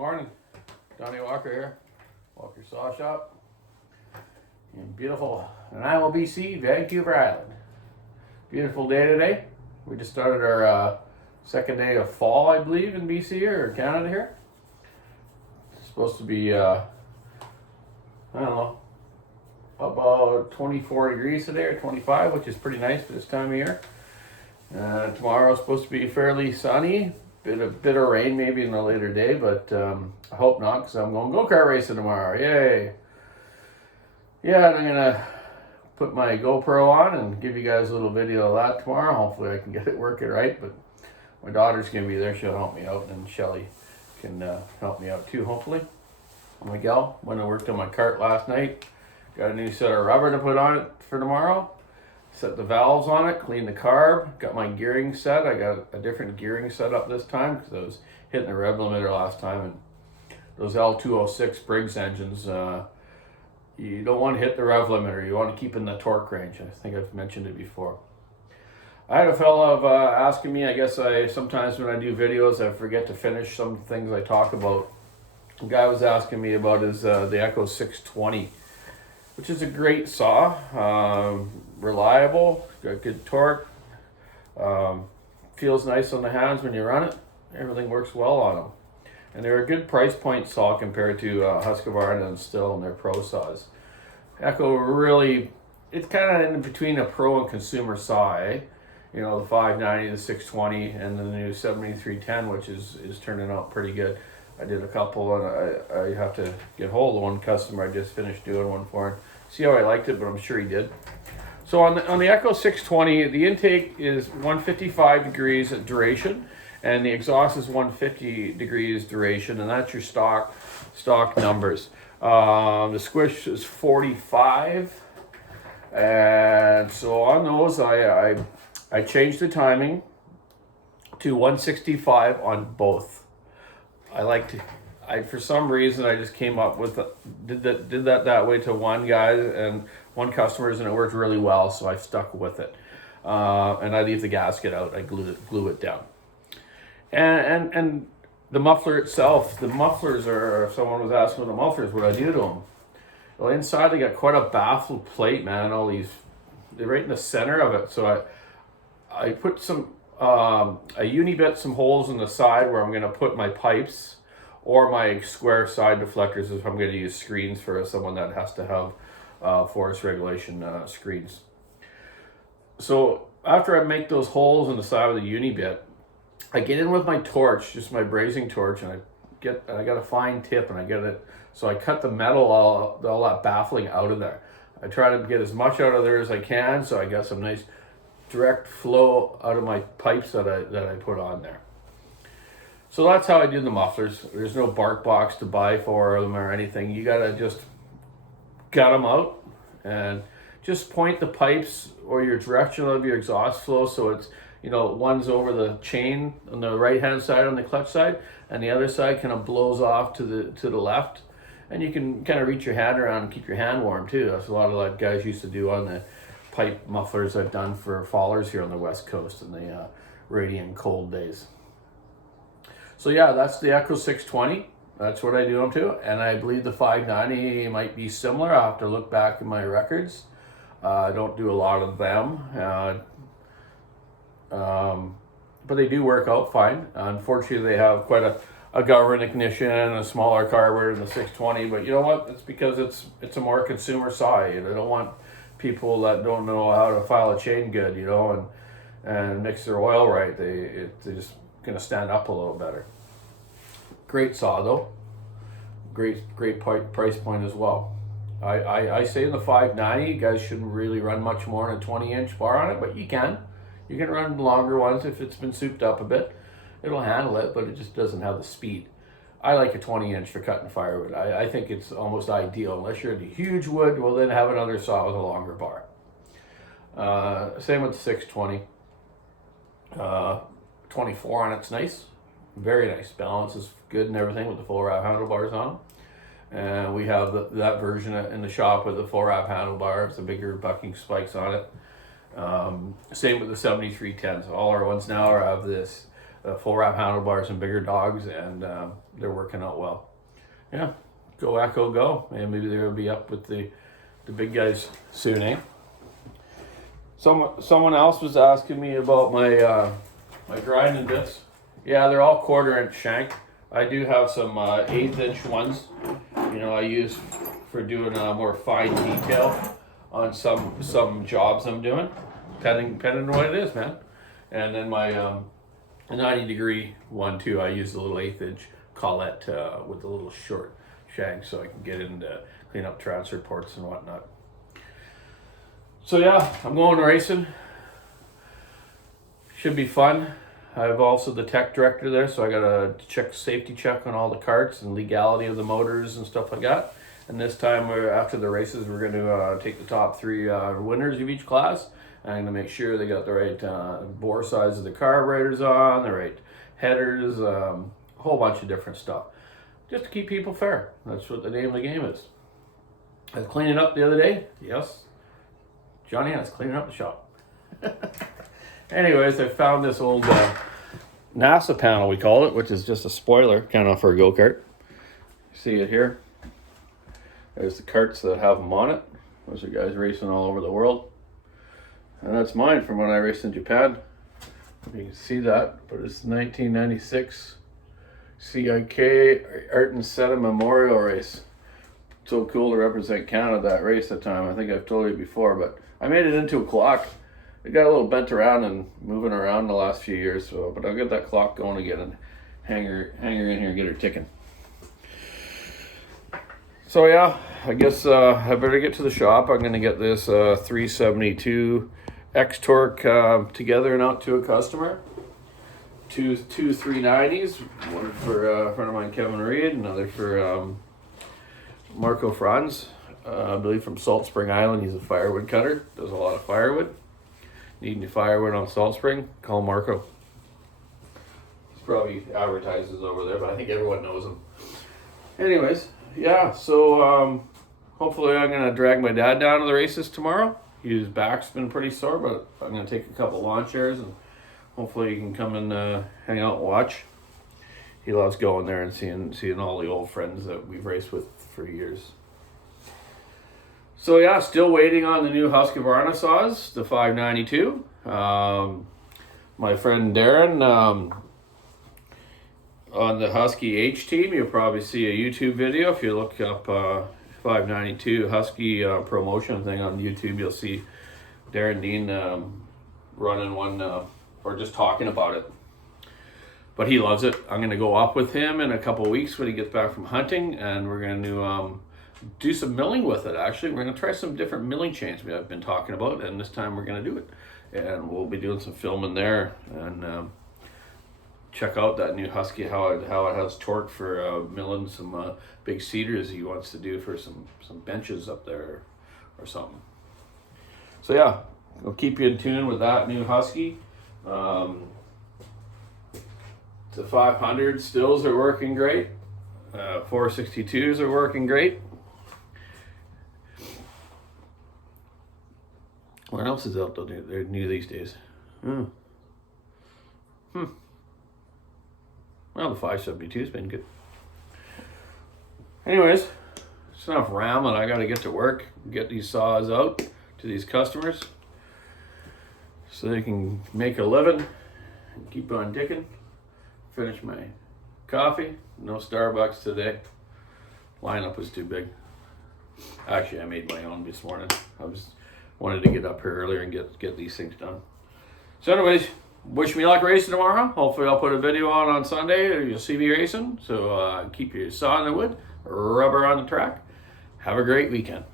Morning, Donny Walker here, Walker Saw Shop in beautiful Nanaimo, BC, Vancouver Island. Beautiful day today. We just started our second day of fall, I believe, in BC or Canada here. It's supposed to be, I don't know, about 24 degrees today or 25, which is pretty nice for this time of year. Tomorrow is supposed to be fairly sunny. Bit of rain maybe in a later day, but I hope not, because I'm going go-kart racing tomorrow. Yay! Yeah, and I'm gonna put my GoPro on and give you guys a little video of that tomorrow. Hopefully I can get it working right, but my daughter's gonna be there. She'll help me out, and Shelly can help me out too, hopefully. Miguel went and worked on my kart last night. Got a new set of rubber to put on it for tomorrow. Set the valves on it, clean the carb, got my gearing set. I got a different gearing setup this time because I was hitting the rev limiter last time, and those L206 Briggs engines, you don't want to hit the rev limiter. You want to keep in the torque range. I think I've mentioned it before. I had a fellow asking me, I guess sometimes when I do videos, I forget to finish some things I talk about. The guy was asking me about the Echo 620, which is a great saw, reliable, got good torque, feels nice on the hands when you run it. Everything works well on them. And they're a good price point saw compared to Husqvarna and Stihl and their pro saws. Echo really, it's kind of in between a pro and consumer saw, eh? You know, the 590, the 620, and the new 7310, which is turning out pretty good. I did a couple, and I have to get hold of one customer. I just finished doing one for him. See how I liked it, but I'm sure he did. So on the Echo 620, the intake is 155 degrees duration, and the exhaust is 150 degrees duration, and that's your stock numbers. The squish is 45, and so on those, I changed the timing to 165 on both. For some reason, I just came up with did that way to one guy and one customer's, and it worked really well, so I stuck with it. And I leave the gasket out. I glue it down. And the muffler itself, the mufflers are. If someone was asking what the mufflers, what I do to them. Well, inside they got quite a baffled plate, man. All these, they're right in the center of it. So I put some a uni-bit, some holes in the side where I'm going to put my pipes, or my square side deflectors if I'm going to use screens for someone that has to have force regulation screens. So after I make those holes in the side of the uni bit, I get in with my torch, just my brazing torch, and I got a fine tip, and I get it. So I cut the metal, all that baffling out of there. I try to get as much out of there as I can, so I got some nice direct flow out of my pipes that I put on there. So that's how I do the mufflers. There's no bark box to buy for them or anything. You gotta just gut them out and just point the pipes or your direction of your exhaust flow so it's, one's over the chain on the right hand side on the clutch side, and the other side kind of blows off to the left, and you can kind of reach your hand around and keep your hand warm too. That's a lot of like guys used to do on the pipe mufflers I've done for fallers here on the West Coast in the radiant cold days. So yeah, that's the Echo 620. That's what I do them to. And I believe the 590 might be similar. I'll have to look back in my records. I don't do a lot of them. But they do work out fine. Unfortunately, they have quite a governor ignition and a smaller carburetor than the 620. But you know what? It's because it's a more consumer saw. I don't want people that don't know how to file a chain good, and mix their oil right. They just going to stand up a little better. Great saw though. Great price point as well. I say in the 590, you guys shouldn't really run much more than a 20-inch bar on it, but you can run longer ones if it's been souped up a bit. It'll handle it, but it just doesn't have the speed. I like a 20-inch for cutting firewood. I think it's almost ideal. Unless you're into huge wood, well then have another saw with a longer bar. Same with the 620. 24 on it's nice, very nice. Balance is good and everything with the full wrap handlebars on them. And we have that version in the shop with the full wrap handlebars, the bigger bucking spikes on it. Same with the 7310s. All our ones now have this full wrap handlebars and bigger dogs, and they're working out well. Yeah, go Echo, go, and maybe they'll be up with the big guys soon, eh? Someone else was asking me about my my grinding bits. Yeah, they're all 1/4 inch shank. I do have some 1/8 inch ones. You know, I use for doing more fine detail on some jobs I'm doing, depending on what it is, man. And then my 90-degree one too. I use a little 1/8 inch collet with a little short shank, so I can get in to clean up transfer ports and whatnot. So yeah, I'm going racing. Should be fun. I have also the tech director there, so I got to safety check on all the carts and legality of the motors and stuff like that. And this time, after the races, we're going to take the top 3 winners of each class. And I'm going to make sure they got the right bore size of the carburetors on, the right headers, a whole bunch of different stuff. Just to keep people fair. That's what the name of the game is. I was cleaning up the other day. Yes, Johnny, I was cleaning up the shop. Anyways, I found this old NASA panel, we call it, which is just a spoiler, kind of for a go-kart. See it here? There's the carts that have them on it. Those are guys racing all over the world. And that's mine from when I raced in Japan. You can see that, but it's 1996 CIK Art and Seta Memorial Race. So cool to represent Canada that race that time. I think I've told you before, but I made it into a clock. It got a little bent around and moving around the last few years, so but I'll get that clock going again and hang her in here and get her ticking. So yeah, I guess I better get to the shop. I'm going to get this 372 X-Torque together and out to a customer. Two 390s, one for a friend of mine, Kevin Reed, another for Marco Franz, I believe from Salt Spring Island. He's a firewood cutter, does a lot of firewood. Need any firewood on Salt Spring? Call Marco. He's probably advertises over there, but I think everyone knows him. Anyways, yeah, so hopefully I'm going to drag my dad down to the races tomorrow. His back's been pretty sore, but I'm going to take a couple lawn chairs and hopefully he can come and hang out and watch. He loves going there and seeing all the old friends that we've raced with for years. So yeah, still waiting on the new Husqvarna saws, the 592. My friend Darren on the Husky H team, you'll probably see a YouTube video. If you look up 592 Husky promotion thing on YouTube, you'll see Darren Dean running one or just talking about it. But he loves it. I'm going to go up with him in a couple of weeks when he gets back from hunting, and we're going to do some milling with it. Actually, we're going to try some different milling chains I've been talking about, and this time we're going to do it. And we'll be doing some filming there and check out that new Husky, how it has torque for milling some big cedars he wants to do for some benches up there or something. So yeah, I'll keep you in tune with that new Husky. The 500 stills are working great. 462s are working great. What else is out there? They're new these days. Well, the 572's been good. Anyways, it's enough rambling. I got to get to work, get these saws out to these customers so they can make a living and keep on ticking. Finish my coffee. No Starbucks today. Lineup was too big. Actually, I made my own this morning. Wanted to get up here earlier and get these things done. So anyways, wish me luck racing tomorrow. Hopefully I'll put a video on Sunday. You'll see me racing. So keep your saw in the wood, rubber on the track. Have a great weekend.